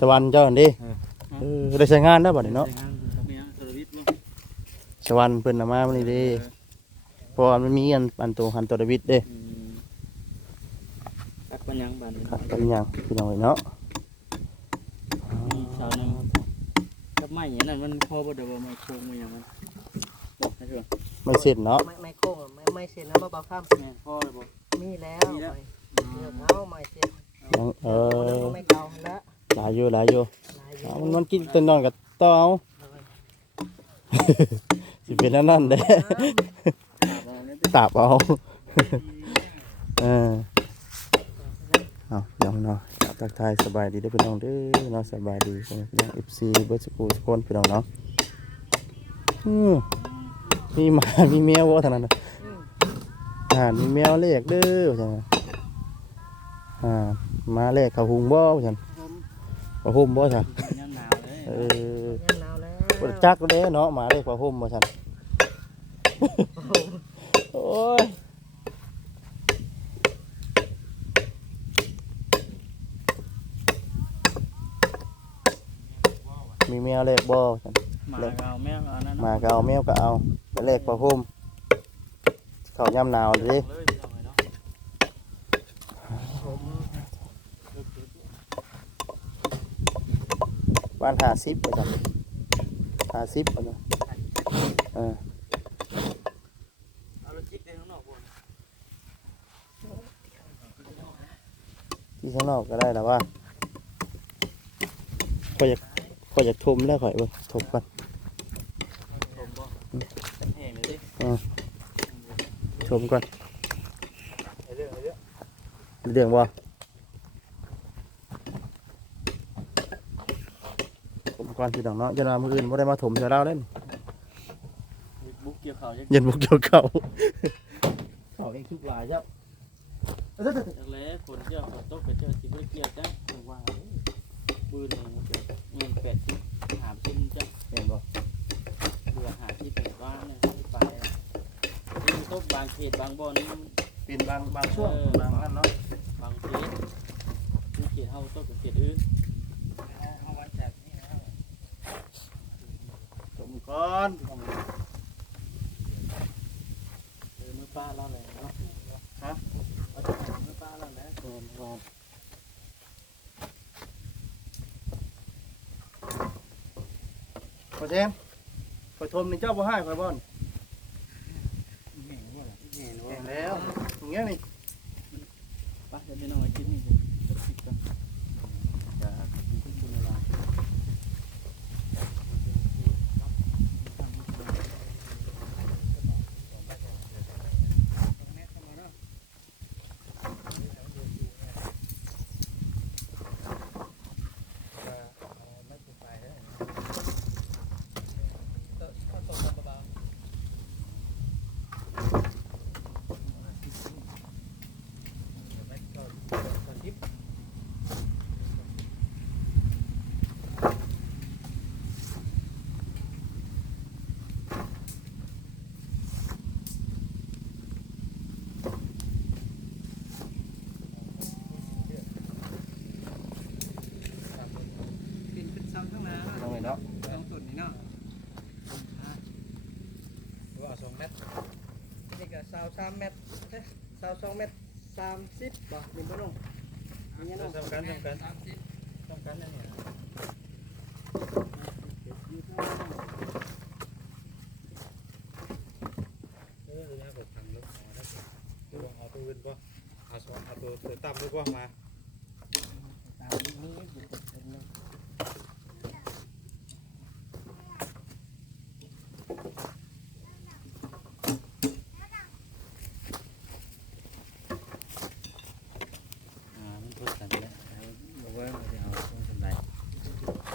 สวรรค์เจ้าอันดิเออได้ใช้งานได้บ่นี่เนาะใช้งานเมียสรวิทย์บ่สวรรค์เพิ่นเอามามื้อนี้เด้เพราะว่ามันมีอันอันตัวหันตัวดาวิดเด้อืมตักปัญญังบันครับเป็นหยังพี่น้องเอ้ยเนาะมีสาวหนึงกับไม้อย่างนั้นมันพอบ่ได้ว่าไม้โคงมันหยังมันบ่ให้เถอะไม่เสร็จเนาะไม่ไม่โค้งอะไม่ไม่เสร็จนะเบาๆข้ามแม่นพอเลยบ่มีแล้วมีแล้วไม่เลือกเอาไม่เสร็จยังเออไม่เก่าแล้ว หลายอยู่หลายอยู่หลายอยู่เอามันมันกินแตนอนกับต่อเอา สิเป็นอันนั่นเด้ตาบเอาเนี่ยตาบเอาเออเอาพี่น้องเนาะทักทายสบายดีเด้อพี่น้องเด้อเนาะสบายดีพี่น้อง FC เบิร์ดสกูสกคนพี่น้องเนาะอืมมีหมามีแมวบ่เท่านั้นน่ะอ่ามีแมวเลขเด้อว่าซั่นน่ะอ่ามาเลขเขาหุงบ่ว่าซั่น เขาหุมบ่ซั่นยังหนาวเลยเออเย็นหนาวแล้วบ่จักเด้เนาะหมาเลขเขาหุมบ่ซั่นโอ้ยมีแมวเลขบ่ซั่นหมาก็เอาแม่เอานั่นมาก็เอาแมวก็เอาไปเลขผ้าห่มเขาย่ำหนาวดิเลยเอาไว้เนาะ บ้านหาซิปไปจ้ะหาซิปไปจ้ะเออเอารถจิ๊กได้ข้างนอกบ่ที่ข้างนอกก็ได้แล้วว่าข่อยอยากข่อยอยากทมแล้วข่อยเบิ่งทมกันผมบ่แห้งเลยดิทมก่อนเอาเรื่องเอาเรื่องเรื่องบ่ทม ก่อนพี่น้องเนาะจะนำมืออื่นบ่ได้มาถมเสียเราเล่นบุกเกี่ยวเขาจักเย็นบุกเกี่ยวเก่าเขาเองทุกลายเจ้าจักแล้วคนเกี่ยวเขาตกไปเจอสิบ่ได้เกี่ยวจังจังว่าเอ้ยปืนนี่มันเกี่ยวเงิน80หาชิ้นจังเห็นบ่เบื่อหาที่เป็นบ้านเนี่ยไปนี่ตกบางเขตบางบ่อนนี่มันเป็นบางบางช่วงบางนั่นเนาะบางเขตนี่เขตเฮาตกกับเขตอื่นเอาวันจากนี่นะ ก่อนเออมือป้าเราเลยเนาะฮะเอาจากมือป้าเราแหละก่อนก่อนพอแซมพอทมนี่เจ้าบ่ให้ข่อยบ่อนแม่งว่าล่ะแม่งเห็ว่านแล้วอย่างเงี้ยนี่ ป้าจะไม่น้องไอ้ชิ้นนี่จะติดกันจะคุณคุณเวลา เป็นเป็นซ้ำทั้งนั้น เอาไว้เนาะสองส่วนนี่เนาะว่าสองเมตรนี่ก็สาวสามเมตรเอ๊ะสาวสองเมตรสามสิบบ่หนึ่งบ่น้องอันนี้น้องสำคัญสำคัญสามสิบสำคัญนะเนี่ย เออนะผมทำลูกหมอได้ดูเอาตัวอื่นป่ะเอาสองเอาตัวตัวต่ำลูกว่ามา ตามนี้อยู่เป็นเนาะ อ่ามันพูดกันแล้วบอกว่ามันจะเอาต้องสำไร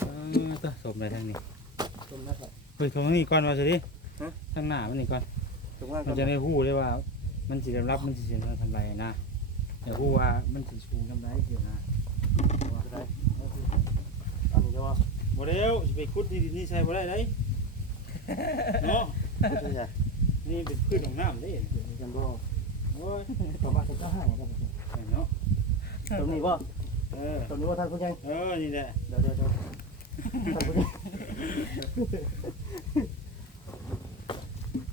เออตัว สมไรทางนี้ชมนะครับ เฮ้ยตรงนี้ก่อนมาสิดิฮะ ทางหน้ามันนี่ก่อน ชมว่ามันจะได้ฮู้ได้ว่า มันสิได้รับมันสิเสียทำไรนะอย่าฮู้ว่ามันสิชูทำไรเสียนะได้อันนี้จะว่าบ่เร็วสิไปขุดที่ดินนี่ใส่บ่ได้เด้เนาะพูดได้ไงนี่เป็นพืชของน้ำเด้จัมโบ้โอ้ยประมาณสิบเก้าห้างครับเห็นไหมเนาะตรงนี้บ่เออตรงนี้ว่าท่านผู้ใหญ่เออนี่แหละเดี๋ยวเดี๋ยวเดี๋ยว ท่านผู้ใหญ่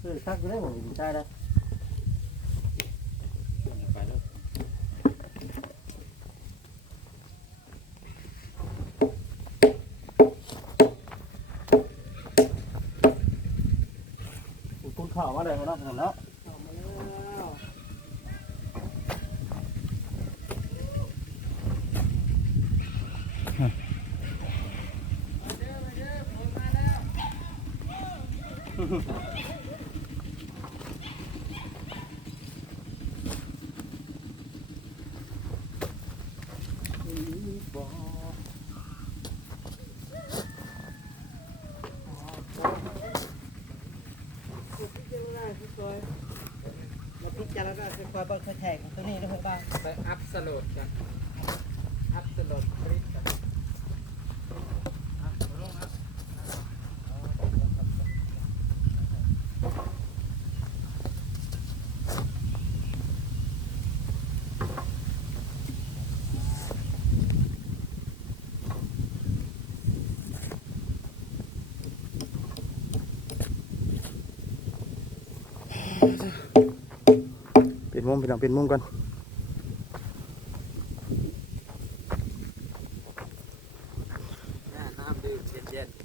เออคักอยู่ได้ผมใช่แล้ว ไปแล้ว คุณข่าวมาเลยเนาะเนาะ เอามาแล้ว พิจารณาค่อยมาพิจารณาค่อยๆบแข่งตัวนี้นะครับบ้างไปอัพสโลดกันอัพสโลดคลิปกัน เป็น มุมเป็นหลังเป็นมุมกันน้ำดื่มเย็นๆ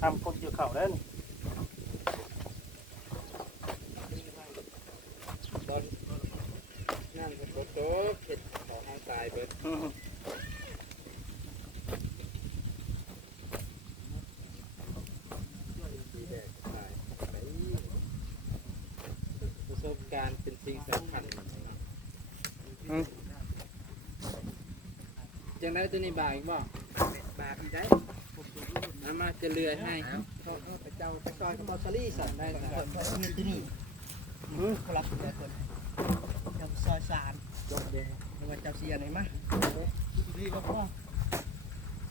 ทำคนเกี่ยวเข่าแล้วนี่นั่นเป็นโต๊ะเห็ดของทางตายเบิด ประสบการณ์เป็นสิ่งสำคัญ จังได้ตัวนี้บากอีกบ่บาปอีกได้น้ำมาจะเลือยให้ก็เอาไปเจ้าไปซอยกับบอสซารี่สั่นได้แต่คนคนมีที่นี่เขารับได้คนเจ้าซอยสามจบเดียวไม่ว่าเจ้าเสียไหนมาดีก็พอ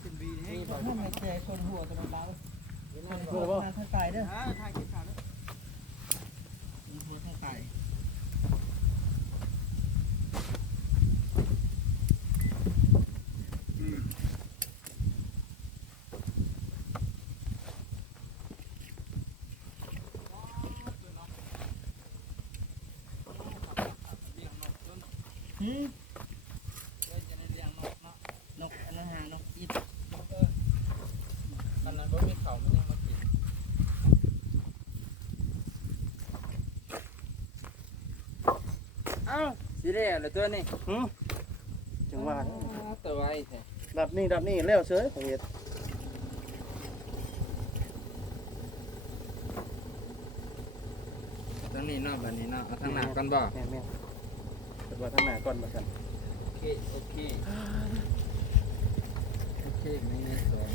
เป็นบีให้ก็ให้ไม่แก่คนหัวกันเบาคนหัวทางไกลเด้อทางกินข้าวเด้อหัวทางไกล หืมนกอันนั้นหานกอีด มันนั้นบ่มีเขามันยังมากินเอ้า สิได้แล้วตัวนี้หืมจังหวะตัวไว้แท้ดับนี่ดับนี่แล้วเฉยเหตุตรงนี้เนาะบัดนี้เนาะเอาทางหน้าก่อนบ่แม่แม่แต่ว่าทางหน้าก่อนมากันโอเคโอเคโอเคไม่ได้สอง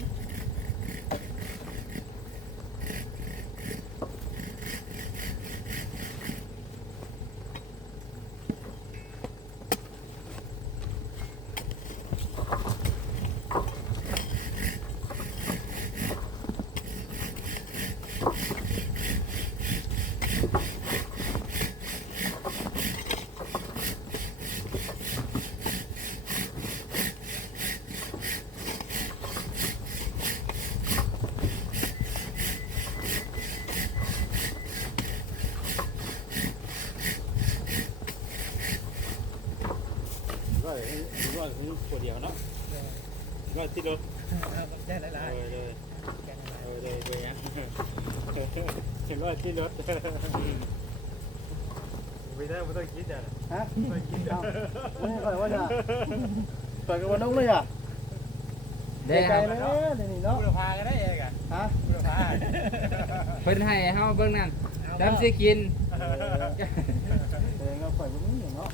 อยคนเดียวเนาะร้อที่รถแย่หลายอเลยเออเลยไปยังเห็นว่าที่รถไม่ได้ไม่ต้องคิดอะฮะไม่ค่อยว่าจะเปิดกันวันน้องเลยอะเด้ใจเลยเดี๋ยวนี้เนาะบุรพาก็ได้เองอะฮะบุรพาเพิ่นให้เฮาเบิ่งนั่นดำสิกินเออเราปล่อยพวกนี้เนาะ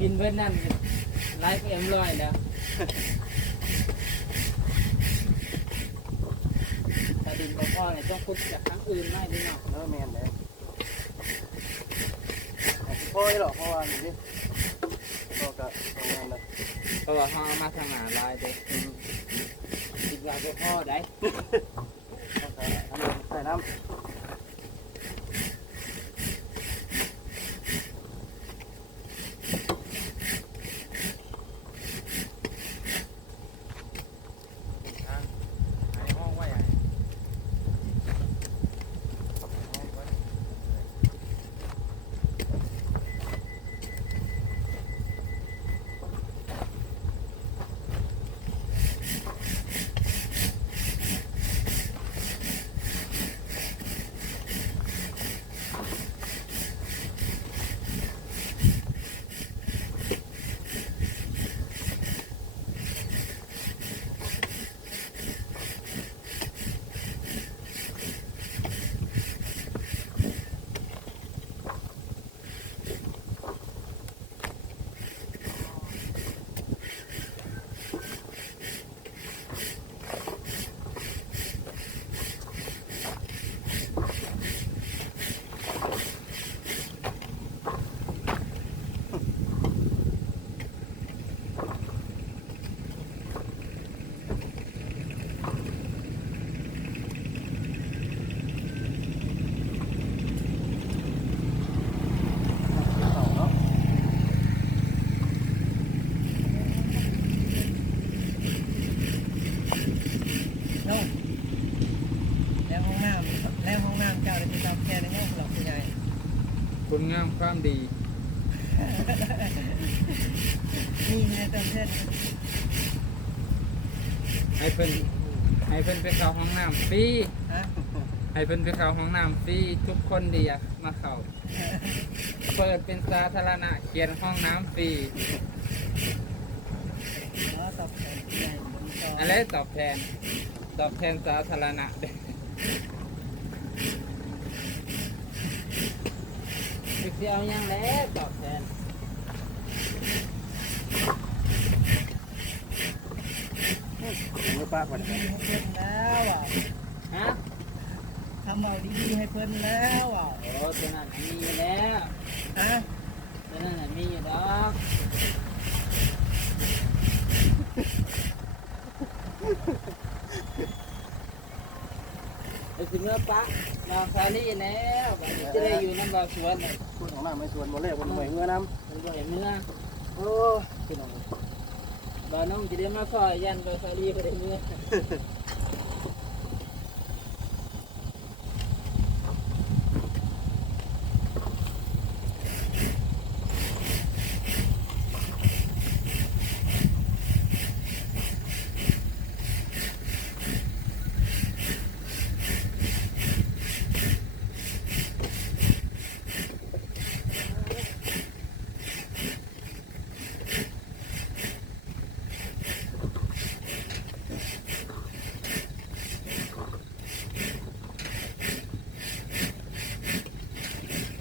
กินเพิ่นนั่น ไลฟ์เอ็มร้อยแล้วถ้าดินบ่พอเนี่ยต้องขุดจากทางอื่นมาดิเนาะเออแมนเลยพ่อให้หรอกเพราะว่านี่ดิพ่อก็ทำงานเลยเพราะว่าเขาเอามาทางหนาลายเด้คิดว่าบ่พ่อได้ใส่น้ำ ไอ้ห้องไว้ไอ้ห้องไว้ แล้วห้องน้ำแล้วห้องน้ำเจ้าได้ไปทำแค่ในห้องหลอกคุณยาย คุณงามความดีนี่ไงตอนเช่นให้เพิ่นให้เพิ่นไปเข้าห้องน้ำฟรีฮะให้เพิ่นไปเข้าห้องน้ำฟรีทุกคนดีอะมาเข้าเปิดเป็นสาธารณะเขียนห้องน้ำฟรีอ๋อตอบแทนคุณยายผมต่ออะไรตอบแทน ตอบแทนสาธารณะเด้สิ เดียวยังแล้วตอบแทนมือปากก่อนดีให้เพิ่นแล้วอะฮะทำเอาดีๆให้เพิ่นแล้วอะโอ้ตัวนั้นมีอยู่แล้วฮะตัวนั้นน่ะมีอยู่ดอก ไปถึงเมื่อปะน้องซาลี่แล้วแบบนี้จะได้อยู่น้ำบ่อสวนเลยพูดของน้ำไม่สวนบ่เล่บนหน่วยเงือน้มันบ่เห็นเมื่อโอ้คุณน้องบ่อน้องจะได้มาซอยยันบ่อซาลี่ไปได้เมื่อ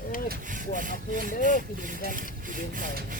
เอ้ยปวดเอาคืนเด้อคือดินกันคือดินเก่าเนี่ย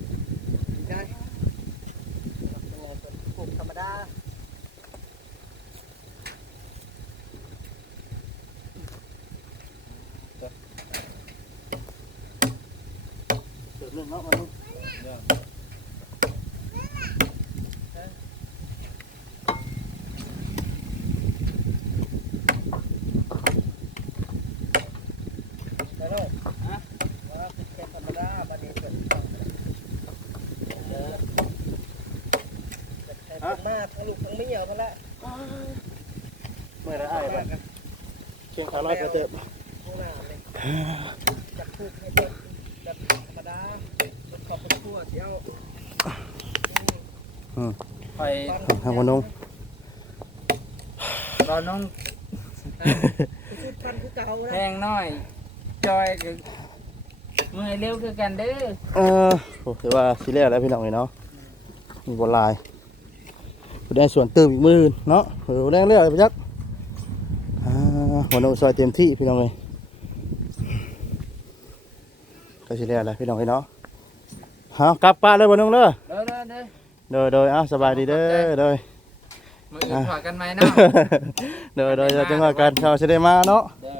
เนาะลูกมาทั้งลูกทั้งไม่เหี่ยวทั้งละเมื่อไรไอ้บ้านเชียงขาลอยกระเติบจับพูดให้ แบบธรรมดาขอบเป็นขั้วเที่ยวไปทางพนงรอน้องชุดพันคือเก่าแพนะงน้อย จอยกับเมื่อยเร็วคือกันเด้อเออโอ้ถือว่าสิแล้วแล้วพี่น้องเนาะมีบอลลายผู้ได้ส่วนเติมอีกมืออื่นเนาะเออแรงเลือกไปจักอ่าหัวโนซอยเต็มที่พี่น้องเลย ก็สิแล้วแล้วพี่น้องเนาะเอากลับป้านเลยบนนงเด้อเด้อเด้อเด้อโดยโดยอ้าวสบายดีเด้อโดยมืออื่นถอดกันไหมเนาะโดยโดยเราจะมาการเขาจะได้มาเนาะเด้อ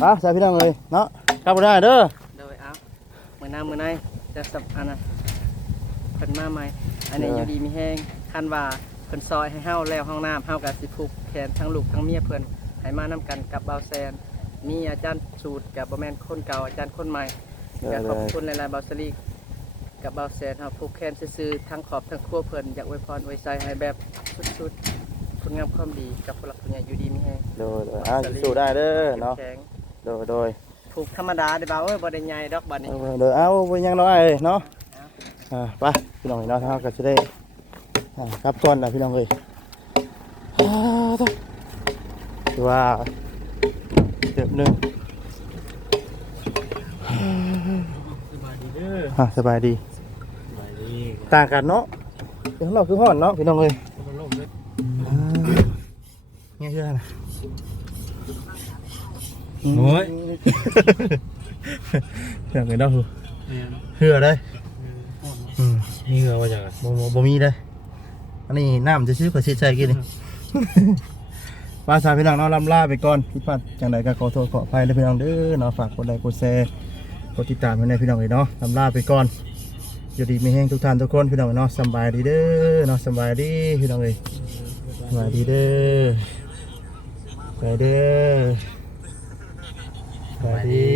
ไปใส่พี่น้องเลยเนาะกลับมาได้เด้อโดยเอามือหน้ามือในจะสับอันน่ะเพิ่นมาใหม่ อันนี้อยู่ดีมีแห้งคันว่าเพิ่นซอยให้เฮาแล้วห้องน้ำเฮากับสิผูกแขนทั้งลูกทั้งเมียเพิ่นให้มานํกันกับเบาแซนมีอาจารย์สูตรกับบ่แม่นคนเก่าอาจารย์คนใหม่เด้ อยากอขอบเด้อคุณหลายๆเบาสลีกกับเบาแซนเฮาผูกแขนซื่อๆทั้งขอบทั้งครัวเพิ่นอยากอวยพรอวยใจให้แบบสุดๆคุณงามความดีกับผู้หลักผู้ใหญ่อยู่ดีมีแห้งโดยโดยอ้าวสู้ได้เด้อเนาะแข็งโดยโดยผูกธรรมดาได้บ่าวเอ้ยบ่ได้ใหญ่ดอกบัดนี้เดี๋ยวเอาไปยังน้อยเนาะอ่าไปพี่น้องเนาะเขาก็จะได้อ่ากลับก่อนนะพี่น้องเลยอ่าต้องถือว่าเจ็บหนึ่ง สบายดีเด้ ออ่าสบายดีสบายดี ต่างกันเนาะเดี๋ยวของเราคือห่อนเนาะพี่น้องเลยมันลงเลยอ่าเนี่ยคืออะไรโอ้ยเพื่อนกันเนาะเนี่ยเหือได้อืมนี่เหรอว่าจากบ่บ่บ่มีได้อันนี้น้ำจะซื้อขอชิดใจกินนี่ว่าสาวพี่น้องเนาะลำลาไปก่อนพี่พัดจังใดก็ขอโทษขออภัยเลยพี่น้องเด้อเนาะฝากกดไลค์กดแชร์ กดติดตามให้ในพี่น้องเลยเนาะลำลาไปก่อนอยู่ดีมีแห้งทุกท่านทุกคนพี่น้องเนาะสบายดีเด้อเนาะสบายดีพี่น้องเลยสบายดีเด้อไปเด้อสบายดี